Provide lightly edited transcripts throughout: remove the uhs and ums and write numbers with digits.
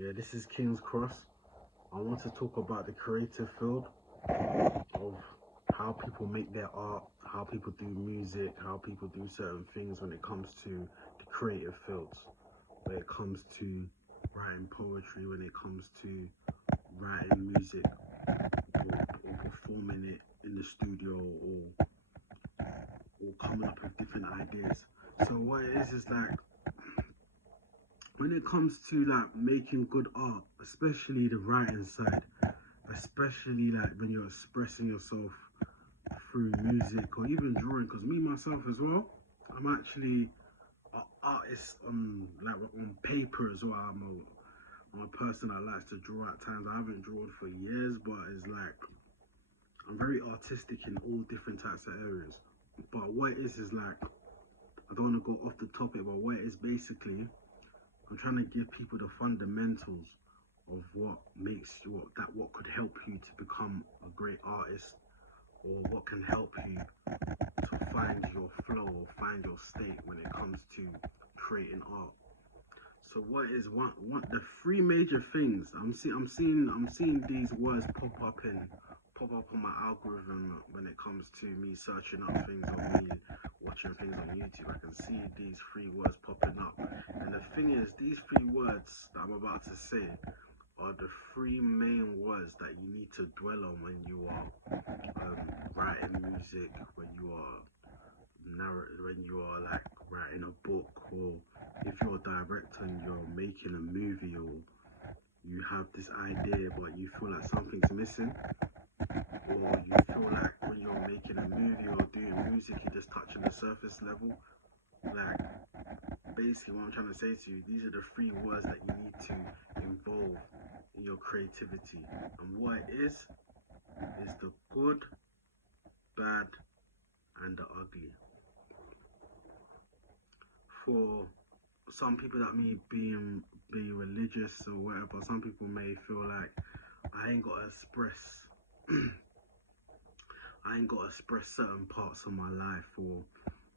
Yeah, this is King's Cross. I want to talk about the creative field of how people make their art, how people do music, how people do certain things when it comes to the creative fields, when it comes to writing poetry, when it comes to writing music or performing it in the studio or coming up with different ideas. So what it is like when it comes to like making good art, especially the writing side, especially like when you're expressing yourself through music or even drawing, because me myself as well, I'm actually an artist like on paper as well. I'm a person that likes to draw at times. I haven't drawn for years, but it's like I'm very artistic in all different types of areas. But what it is like, I don't want to go off the topic, but what it is basically, I'm trying to give people the fundamentals of what makes you what could help you to become a great artist, or what can help you to find your flow or find your state when it comes to creating art. So what is one the three major things I'm seeing these words pop up on my algorithm when it comes to me searching up things or me watching things on YouTube. I can see these three words popping up. And the thing is, these three words that I'm about to say are the three main words that you need to dwell on when you are writing music, when you are when you are like writing a book, or if you're a director and you're making a movie, or you have this idea but you feel like something's missing, or you feel like when you're making a movie or doing music you're just touching the surface level. Like, basically what I'm trying to say to you, these are the three words that you need to involve in your creativity. And what it is the good, bad, and the ugly. For some people that me being religious or whatever, some people may feel like I ain't gotta express I ain't gotta express certain parts of my life, or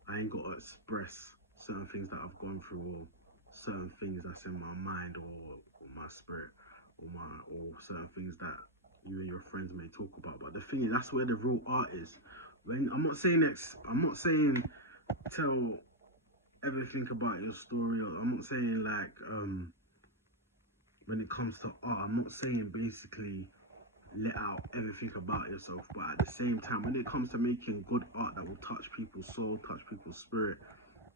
I ain't gotta express certain things that I've gone through, or certain things that's in my mind, or my spirit, or certain things that you and your friends may talk about. But the thing is, that's where the real art is. When I'm not saying tell everything about your story, or I'm not saying like when it comes to art, I'm not saying basically let out everything about yourself, but at the same time, when it comes to making good art that will touch people's soul, touch people's spirit,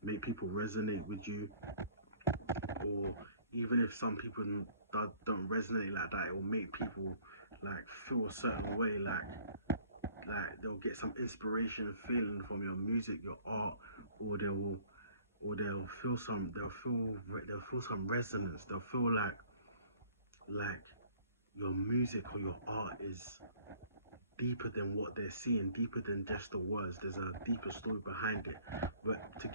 make people resonate with you, or even if some people don't resonate like that, it will make people like feel a certain way, like they'll get some inspiration and feeling from your music, your art, or they'll feel some resonance. They'll feel like your music or your art is deeper than what they're seeing, deeper than just the words. There's a deeper story behind it. But to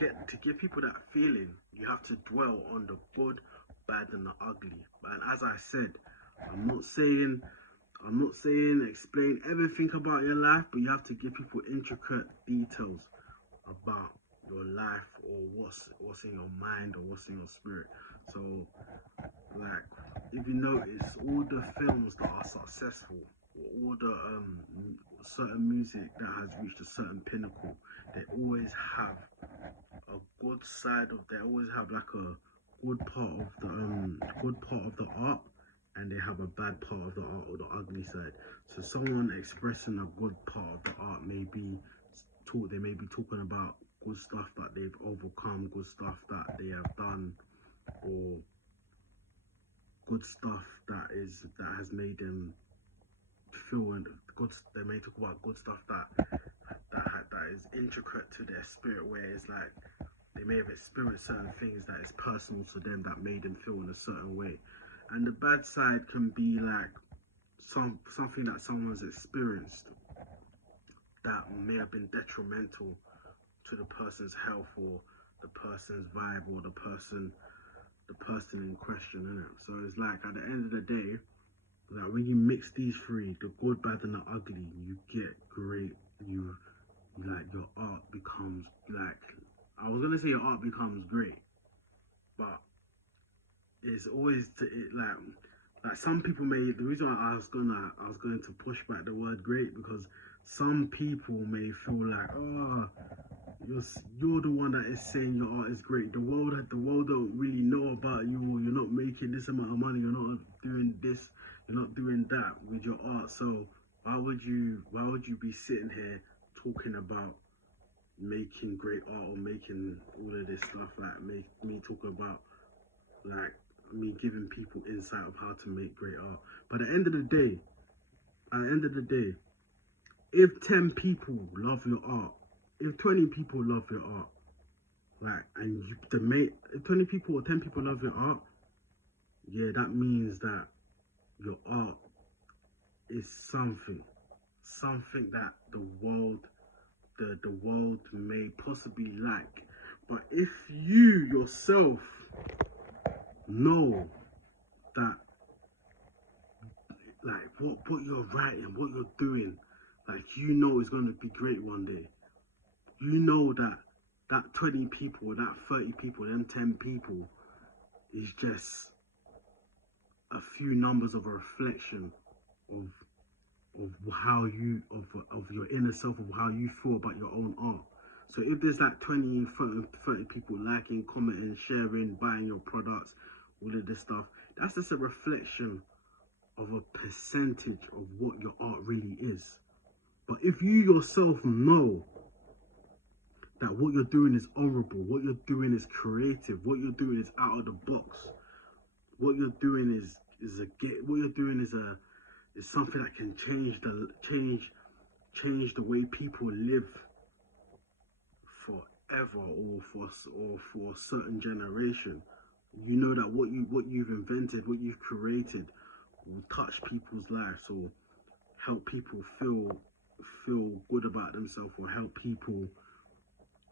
give people that feeling, you have to dwell on the good, bad, and the ugly. And as I said, I'm not saying explain everything about your life, but you have to give people intricate details about your life, or what's in your mind, or what's in your spirit. So like, if you notice, all the films that are successful, all the certain music that has reached a certain pinnacle, they always have a good side of. They always have like a good part of the art, and they have a bad part of the art, or the ugly side. So someone expressing a good part of the art may be they may be talking about good stuff that they've overcome, good stuff that they have done, or good stuff that has made them feel, and good. They may talk about good stuff that is intricate to their spirit, where it's like they may have experienced certain things that is personal to them that made them feel in a certain way. And the bad side can be like something that someone's experienced that may have been detrimental to the person's health, or the person's vibe, or the person in question, innit? So it's like at the end of the day, like when you mix these three, the good, bad, and the ugly, you get great. Like your art becomes like, I was gonna say your art becomes great, but it's always like some people may, the reason why I was going to push back the word great, because some people may feel like, oh, you're the one that is saying your art is great. The world don't really know about you, or you're not making this amount of money, you're not doing this, you're not doing that with your art. So why would you be sitting here talking about making great art, or making all of this stuff, like me talking about, like, me giving people insight of how to make great art. But at the end of the day, if 10 people love your art, if 20 people love your art, like, and if 20 people or 10 people love your art, yeah, that means that your art is something that the world may possibly like. But if you yourself know that, like, what you're writing, what you're doing, like, you know it's going to be great one day. You know that 20 people, that 30 people, them 10 people is just a few numbers of a reflection of how you of your inner self, of how you feel about your own art. So if there's like 20, 30 people liking, commenting, sharing, buying your products, all of this stuff, that's just a reflection of a percentage of what your art really is. But if you yourself know that what you're doing is honorable, what you're doing is creative, what you're doing is out of the box, what you're doing is what you're doing is something that can change the way people live forever, or for a certain generation. You know that what you've invented, what you've created, will touch people's lives, or help people feel good about themselves, or help people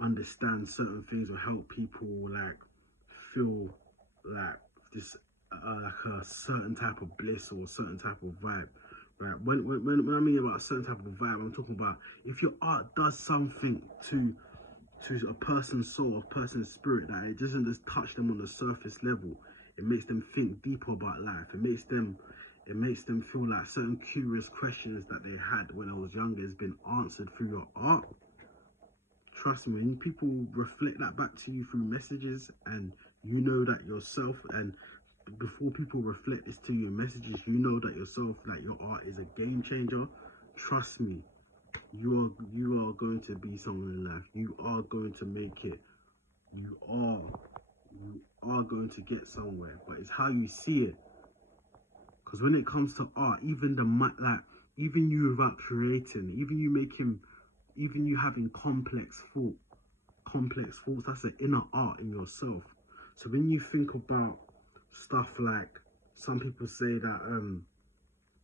understand certain things, or help people like feel like this like a certain type of bliss, or a certain type of vibe. Right? When I mean about a certain type of vibe, I'm talking about if your art does something to a person's soul, a person's spirit, that it doesn't just touch them on the surface level. It makes them think deeper about life. It makes them feel like certain curious questions that they had when I was younger has been answered through your art. Trust me, when people reflect that back to you through messages, and you know that yourself, and before people reflect this to you in messages, you know that yourself, that your art is a game changer. Trust me, you are going to be someone in life. You are going to make it. You are going to get somewhere. But it's how you see it. Because when it comes to art, even even you without creating, even you having complex thoughts, that's an inner art in yourself. So when you think about stuff like, some people say that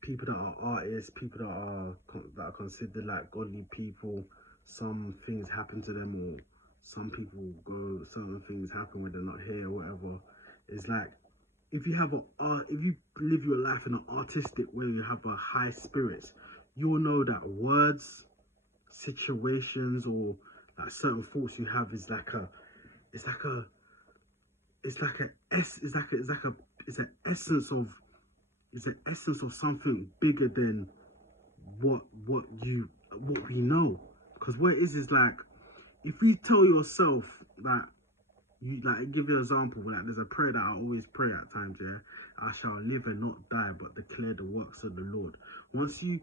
people that are artists, people that are considered like godly people, some things happen to them, or certain things happen when they're not here, or whatever. It's like, if you live your life in an artistic way, you have a high spirits, you will know that words, situations, or like certain thoughts you have is like a it's like a it's like a it's an essence of something bigger than what we know. Because what it is like, if you tell yourself that, you like, give you an example, like, there's a prayer that I always pray at times, yeah. I shall live and not die, but declare the works of the Lord. Once you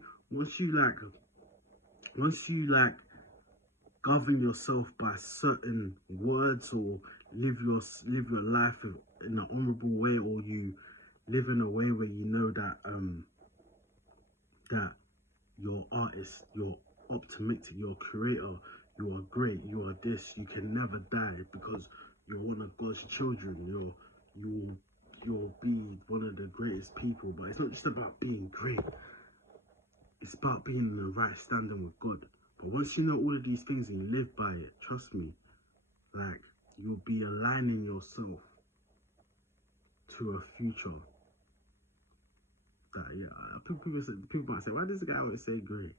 govern yourself by certain words, or live your life in an honorable way, or you live in a way where you know that that you're artist, you're optimistic, you're a creator, you are great, you are this, you can never die because you're one of God's children, you'll be one of the greatest people. But it's not just about being great, it's about being in the right standing with God. But once you know all of these things and you live by it, trust me, like, you'll be aligning yourself to a future that, yeah, people might say, why does the guy always say great?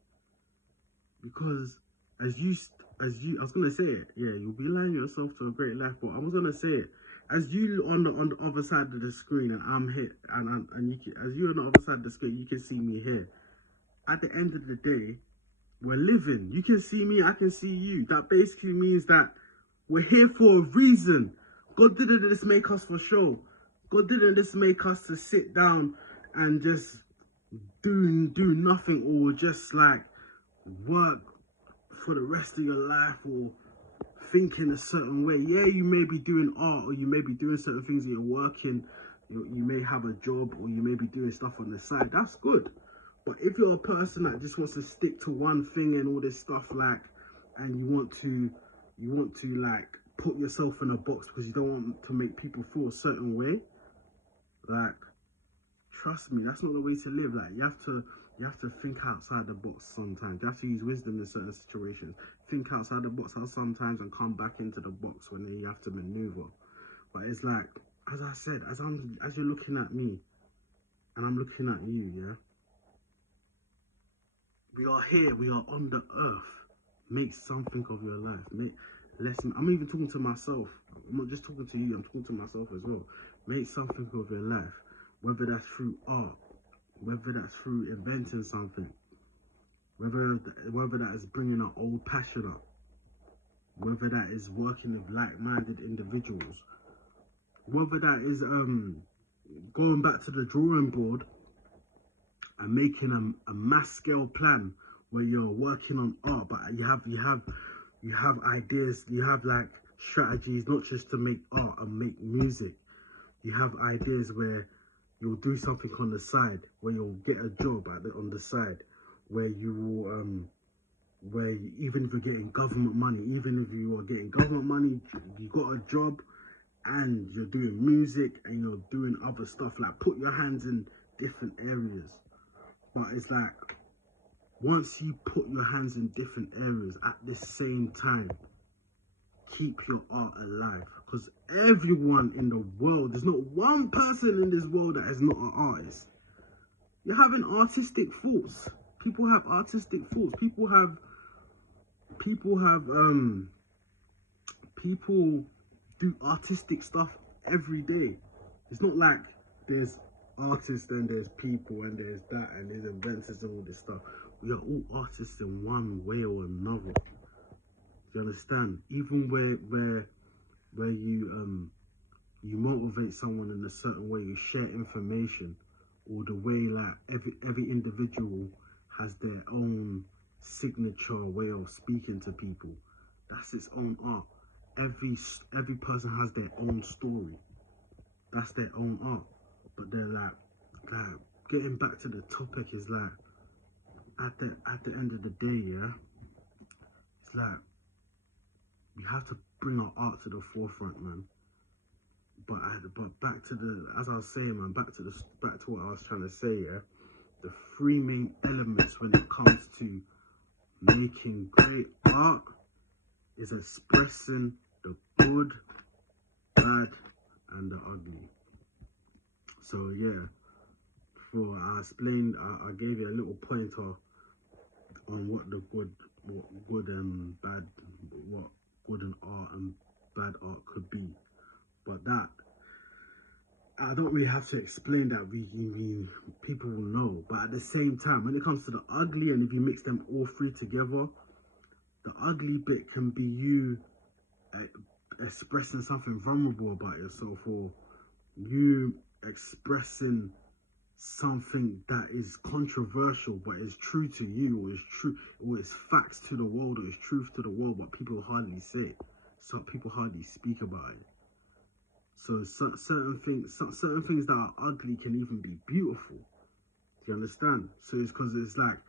Because as you I was gonna say it, yeah, you'll be aligning yourself to a great life, but I was gonna say it, as you on the other side of the screen, and I'm here, and you can, as you on the other side of the screen, you can see me here. At the end of the day, we're living. You can see me, I can see you. That basically means that we're here for a reason. God didn't just make us for show. God didn't just make us to sit down and just do nothing, or just like work for the rest of your life, or think in a certain way. Yeah, you may be doing art, or you may be doing certain things, and you're working, you may have a job, or you may be doing stuff on the side. That's good. But if you're a person that just wants to stick to one thing and all this stuff, like, and you want to like put yourself in a box because you don't want to make people feel a certain way, like, trust me, that's not the way to live. Like, you have to think outside the box sometimes. You have to use wisdom in certain situations. Think outside the box sometimes and come back into the box when you have to maneuver. But it's like, as I said, as you're looking at me and I'm looking at you, yeah. We are here, we are on the earth. Make something of your life. I'm even talking to myself. I'm not just talking to you, I'm talking to myself as well. Make something of your life. Whether that's through art, whether that's through inventing something, whether that is bringing an old passion up, whether that is working with like-minded individuals, whether that is going back to the drawing board and making a mass scale plan where you're working on art, but you have ideas, you have like strategies, not just to make art and make music. You have ideas where you'll do something on the side, where you'll get a job on the side, where you will even if you're getting government money, even if you are getting government money, you got a job and you're doing music and you're doing other stuff. Like, put your hands in different areas. But it's like, once you put your hands in different areas at the same time, keep your art alive. Because everyone in the world, there's not one person in this world that is not an artist. You're having artistic thoughts. People have artistic thoughts. People do artistic stuff every day. It's not like there's artists and there's people and there's that and there's inventors and all this stuff. We are all artists in one way or another. Do you understand? Even where you motivate someone in a certain way, you share information, or the way, like, every individual has their own signature way of speaking to people. That's its own art. Every person has their own story. That's their own art. But they're like getting back to the topic is like, at the end of the day, yeah, it's like we have to bring our art to the forefront, man. But back to as I was saying, man, back to what I was trying to say, yeah. The three main elements when it comes to making great art is expressing the good, bad, and the ugly. So yeah, I gave you a little pointer on what good and bad, what good and art and bad art could be. But that, I don't really have to explain that. People will know. But at the same time, when it comes to the ugly, and if you mix them all three together, the ugly bit can be you expressing something vulnerable about yourself, or you expressing something that is controversial but is true to you, or is true, or is facts to the world, or is truth to the world, but people hardly say it. So people hardly speak about it. So certain things that are ugly can even be beautiful. Do you understand? So it's because it's like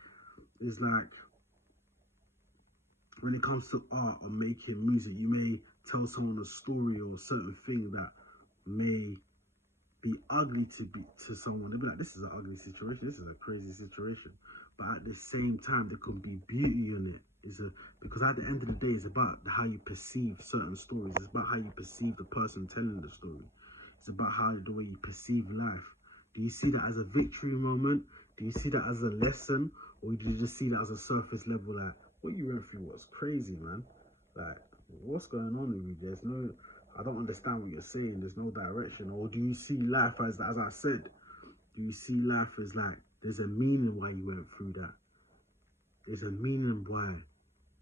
when it comes to art or making music, you may tell someone a story or a certain thing that may be ugly to someone. They'll be like, this is an ugly situation, this is a crazy situation. But at the same time, there could be beauty in it. Because at the end of the day, it's about how you perceive certain stories. It's about how you perceive the person telling the story. It's about the way you perceive life. Do you see that as a victory moment? Do you see that as a lesson? Or do you just see that as a surface level, like, what you went through was crazy, man? Like, what's going on with you? There's no, I don't understand what you're saying. There's no direction. Or do you see life as I said, do you see life as like, there's a meaning why you went through that? There's a meaning why